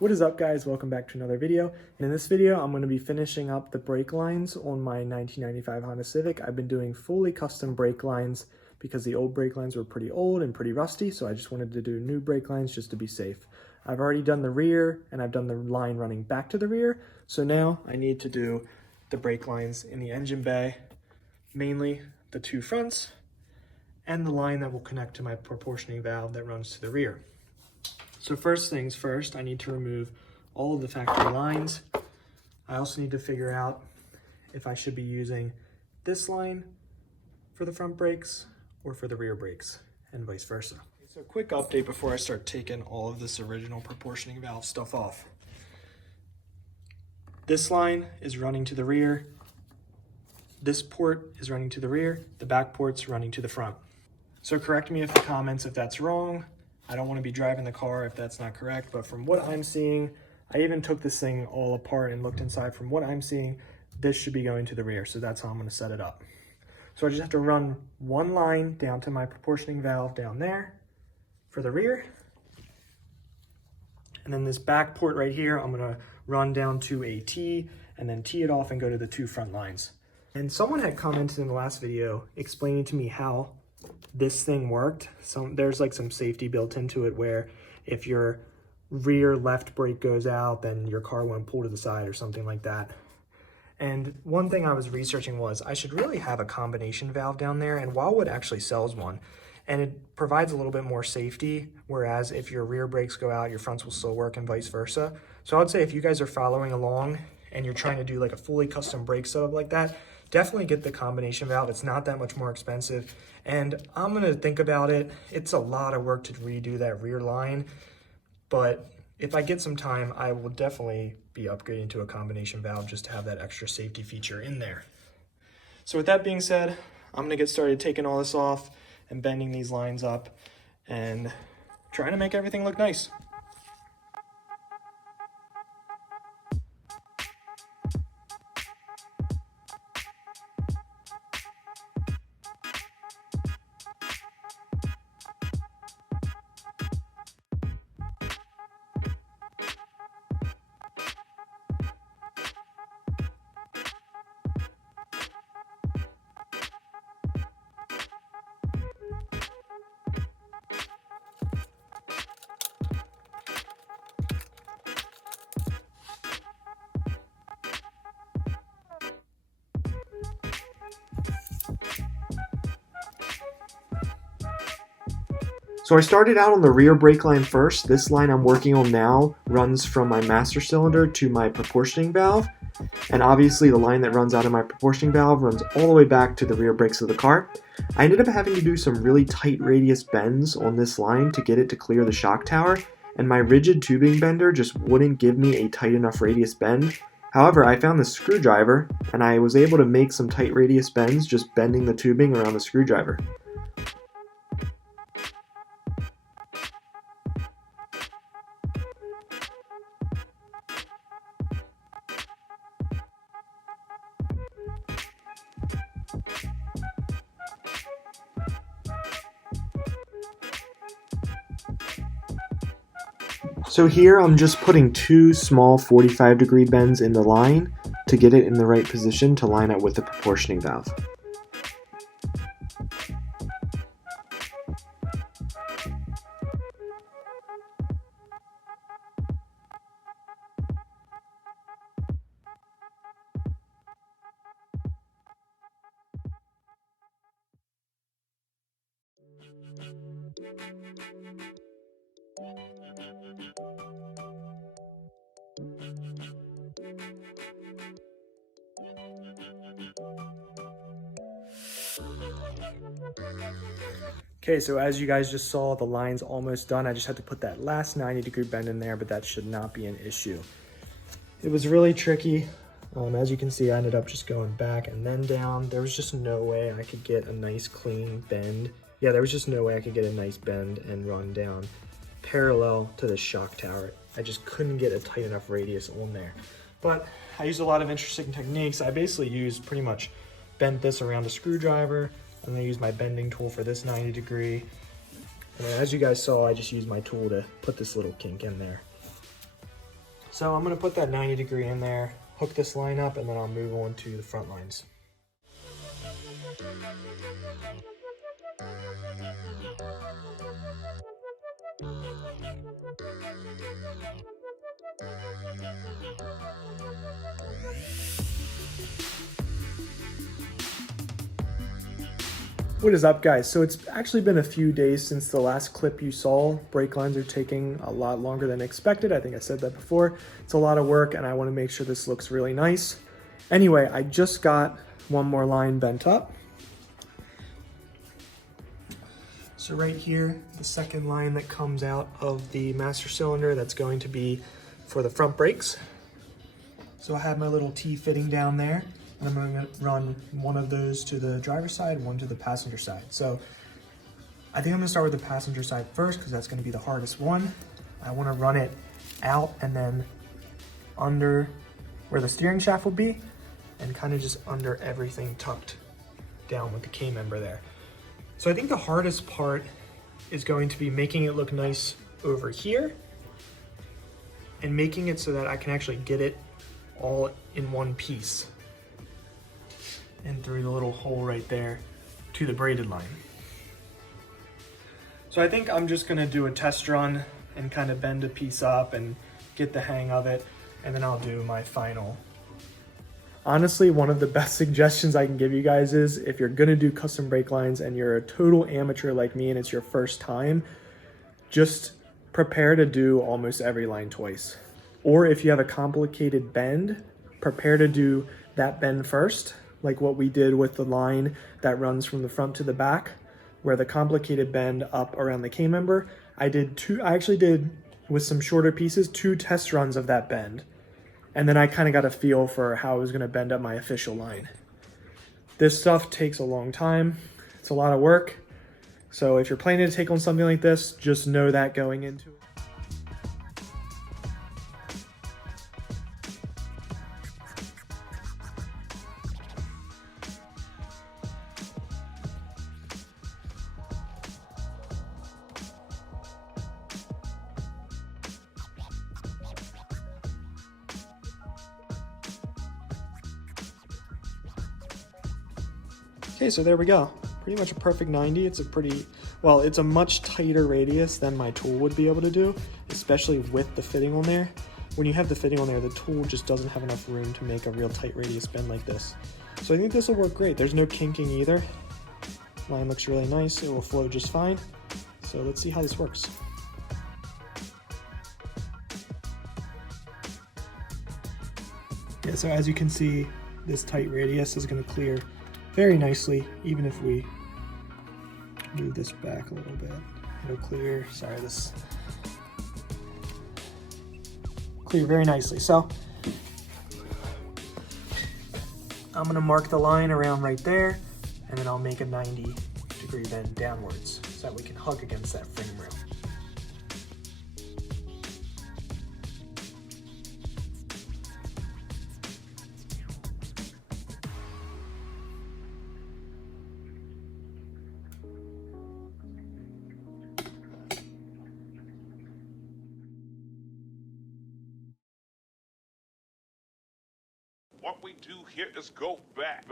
What is up, guys? Welcome back to another video. And in this video, I'm going to be finishing up the brake lines on my 1995 Honda Civic. I've been doing fully custom brake lines because the old brake lines were pretty old and pretty rusty, so I just wanted to do new brake lines just to be safe. I've already done the rear and I've done the line running back to the rear, so now I need to do the brake lines in the engine bay, mainly the two fronts and the line that will connect to my proportioning valve that runs to the rear. So first things first, I need to remove all of the factory lines. I also need to figure out if I should be using this line for the front brakes or for the rear brakes, and vice versa. So quick update before I start taking all of this original proportioning valve stuff off. This line is running to the rear. This port is running to the rear. The back port's running to the front. So correct me in the comments if that's wrong. I don't want to be driving the car if that's not correct, but from what I'm seeing, I even took this thing all apart and looked inside. From what I'm seeing, this should be going to the rear, so that's how I'm going to set it up. So I just have to run one line down to my proportioning valve down there for the rear. And then this back port right here, I'm going to run down to a T and then tee it off and go to the two front lines. And someone had commented in the last video explaining to me how this thing worked. So there's like some safety built into it where if your rear left brake goes out, then your car won't pull to the side or something like that. And one thing I was researching was I should really have a combination valve down there, and Wilwood actually sells one, and it provides a little bit more safety, whereas if your rear brakes go out, your fronts will still work and vice versa. So I would say if you guys are following along and you're trying to do like a fully custom brake setup like that, definitely get the combination valve. It's not that much more expensive. And I'm gonna think about it. It's a lot of work to redo that rear line, but if I get some time, I will definitely be upgrading to a combination valve just to have that extra safety feature in there. So with that being said, I'm gonna get started taking all this off and bending these lines up and trying to make everything look nice. So I started out on the rear brake line first. This line I'm working on now runs from my master cylinder to my proportioning valve. And obviously the line that runs out of my proportioning valve runs all the way back to the rear brakes of the car. I ended up having to do some really tight radius bends on this line to get it to clear the shock tower. And my rigid tubing bender just wouldn't give me a tight enough radius bend. However, I found this screwdriver and I was able to make some tight radius bends just bending the tubing around the screwdriver. So here I'm just putting two small 45-degree bends in the line to get it in the right position to line up with the proportioning valve. Okay, so as you guys just saw, the line's almost done. I just had to put that last 90-degree bend in there, but that should not be an issue. It was really tricky. As you can see, I ended up just going back and then down. There was just no way I could get a nice clean bend. Yeah, there was just no way I could get a nice bend and run down parallel to the shock tower. I just couldn't get a tight enough radius on there. But I used a lot of interesting techniques. I basically used pretty much bent this around a screwdriver, and then I used my bending tool for this 90 degree. And as you guys saw, I just used my tool to put this little kink in there. So I'm gonna put that 90° in there, hook this line up, and then I'll move on to the front lines. What is up, guys? So it's actually been a few days since the last clip you saw. Brake lines are taking a lot longer than expected. I think I said that before. It's a lot of work and I want to make sure this looks really nice. Anyway, I just got one more line bent up. So right here, the second line that comes out of the master cylinder, that's going to be for the front brakes. So I have my little T fitting down there. And I'm going to run one of those to the driver's side, one to the passenger side. So I think I'm going to start with the passenger side first because that's going to be the hardest one. I want to run it out and then under where the steering shaft will be and kind of just under everything tucked down with the K-member there. So I think the hardest part is going to be making it look nice over here and making it so that I can actually get it all in one piece and through the little hole right there to the braided line. So I think I'm just gonna do a test run and kind of bend a piece up and get the hang of it, and then I'll do my final. Honestly, one of the best suggestions I can give you guys is if you're gonna do custom brake lines and you're a total amateur like me and it's your first time, just prepare to do almost every line twice. Or if you have a complicated bend, prepare to do that bend first, like what we did with the line that runs from the front to the back, where the complicated bend up around the K-member. I actually did, with some shorter pieces, 2 test runs of that bend. And then I kind of got a feel for how I was gonna bend up my official line. This stuff takes a long time. It's a lot of work. So if you're planning to take on something like this, just know that going into it. Okay, so there we go. Pretty much a perfect 90. It's a much tighter radius than my tool would be able to do, especially with the fitting on there. When you have the fitting on there, the tool just doesn't have enough room to make a real tight radius bend like this. So I think this will work great. There's no kinking either. Line looks really nice. It will flow just fine. So let's see how this works. Yeah, so as you can see, this tight radius is going to clear very nicely, even if we move this back a little bit. It'll clear, clear very nicely. So I'm gonna mark the line around right there, and then I'll make a 90-degree bend downwards so that we can hug against that frame rail. What we do here is go back.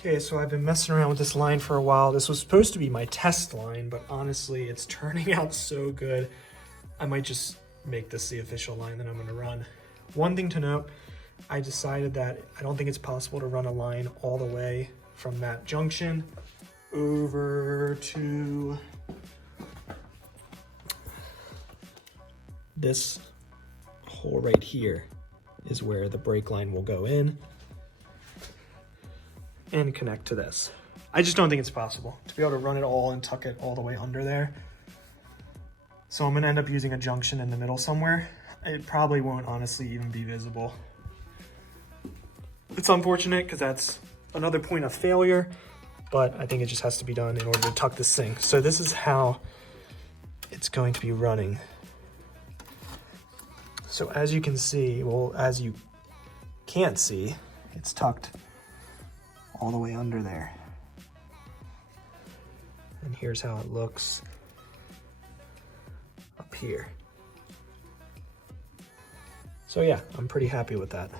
Okay, so I've been messing around with this line for a while. This was supposed to be my test line, but honestly, it's turning out so good. I might just make this the official line that I'm gonna run. One thing to note, I decided that I don't think it's possible to run a line all the way from that junction over to this hole right here is where the brake line will go in and connect to this. I just don't think it's possible to be able to run it all and tuck it all the way under there. So I'm gonna end up using a junction in the middle somewhere. It probably won't honestly even be visible. It's unfortunate because that's another point of failure, but I think it just has to be done in order to tuck this thing. So this is how it's going to be running. So as you can see, well, as you can't see, it's tucked all the way under there. And here's how it looks up here. So yeah, I'm pretty happy with that.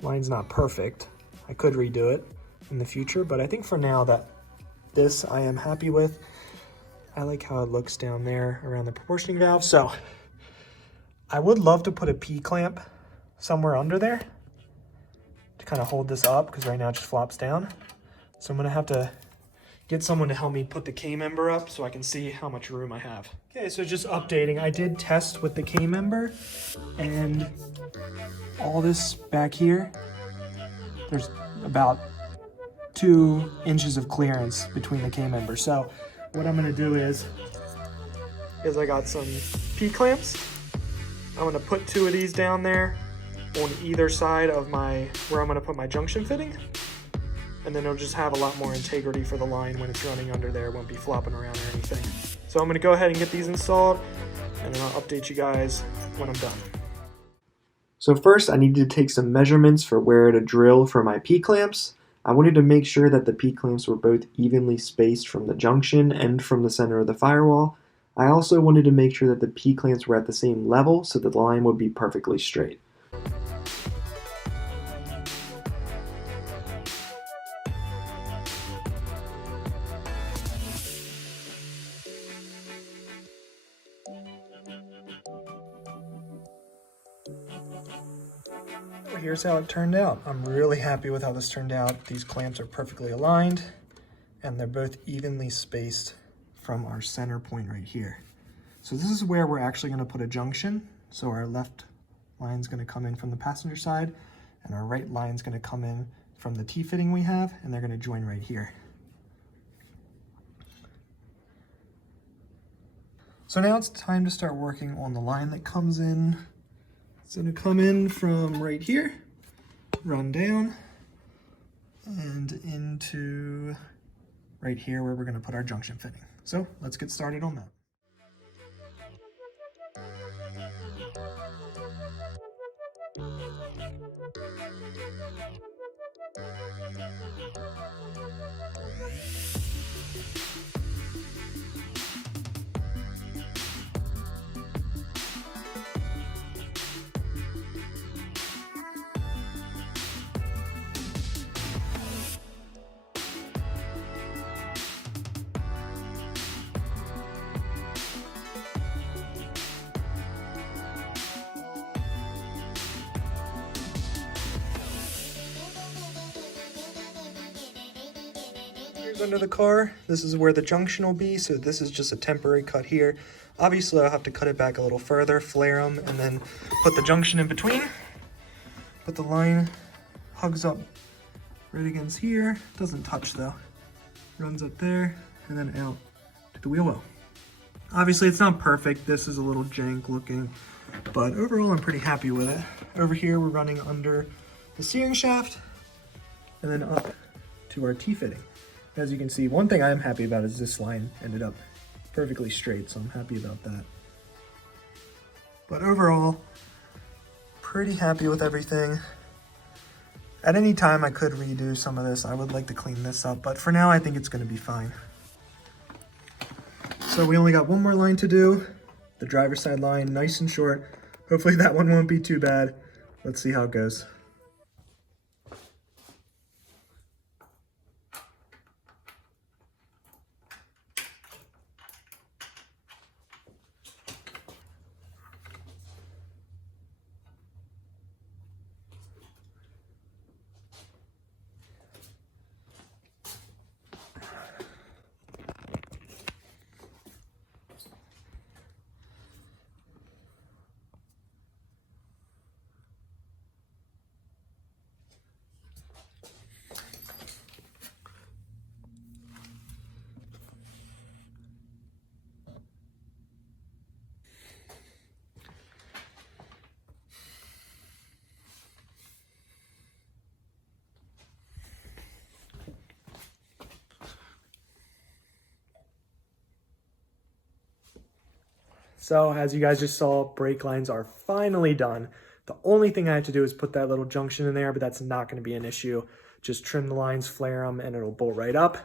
Line's not perfect. I could redo it in the future, but I think for now that this I am happy with. I like how it looks down there around the proportioning valve. So I would love to put a P-clamp somewhere under there to kind of hold this up, because right now it just flops down. So I'm gonna have to get someone to help me put the K-member up so I can see how much room I have. Okay, so just updating. I did test with the K-member, and all this back here, there's about 2 inches of clearance between the K-member. So what I'm gonna do is I got some P-clamps. I'm gonna put 2 of these down there on either side of where I'm gonna put my junction fitting. And then it'll just have a lot more integrity for the line when it's running under there. It won't be flopping around or anything. So I'm gonna go ahead and get these installed, and then I'll update you guys when I'm done. So first I needed to take some measurements for where to drill for my P-clamps. I wanted to make sure that the P-clamps were both evenly spaced from the junction and from the center of the firewall. I also wanted to make sure that the P-clamps were at the same level so that the line would be perfectly straight. Here's how it turned out. I'm really happy with how this turned out. These clamps are perfectly aligned, and they're both evenly spaced from our center point right here. So this is where we're actually going to put a junction. So our left line is going to come in from the passenger side, and our right line is going to come in from the T-fitting we have, and they're going to join right here. So now it's time to start working on the line that comes in. It's going to come in from right here, run down, and into right here where we're going to put our junction fitting. So let's get started on that. Under the car, this is where the junction will be, so this is just a temporary cut here. Obviously I'll have to cut it back a little further, flare them, and then put the junction in between. But the line hugs up right against here, doesn't touch though. Runs up there and then out to the wheel well. Obviously it's not perfect, this is a little jank looking, but overall I'm pretty happy with it. Over here we're running under the steering shaft and then up to our T-fitting. As you can see, one thing I am happy about is this line ended up perfectly straight, so I'm happy about that. But overall, pretty happy with everything. At any time I could redo some of this. I would like to clean this up, but for now I think it's going to be fine. So we only got one more line to do. The driver's side line, nice and short. Hopefully that one won't be too bad. Let's see how it goes. So as you guys just saw, brake lines are finally done. The only thing I have to do is put that little junction in there, but that's not going to be an issue. Just trim the lines, flare them, and it'll bolt right up.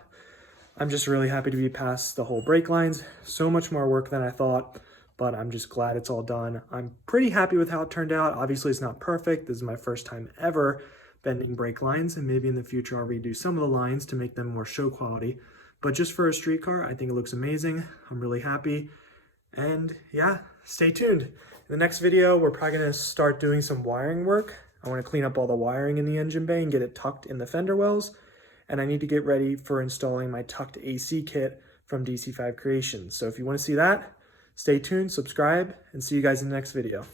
I'm just really happy to be past the whole brake lines. So much more work than I thought, but I'm just glad it's all done. I'm pretty happy with how it turned out. Obviously, it's not perfect. This is my first time ever bending brake lines, and maybe in the future I'll redo some of the lines to make them more show quality. But just for a street car, I think it looks amazing. I'm really happy. And yeah, stay tuned. In the next video, we're probably gonna start doing some wiring work. I wanna clean up all the wiring in the engine bay and get it tucked in the fender wells. And I need to get ready for installing my tucked AC kit from DC5 Creations. So if you wanna see that, stay tuned, subscribe, and see you guys in the next video.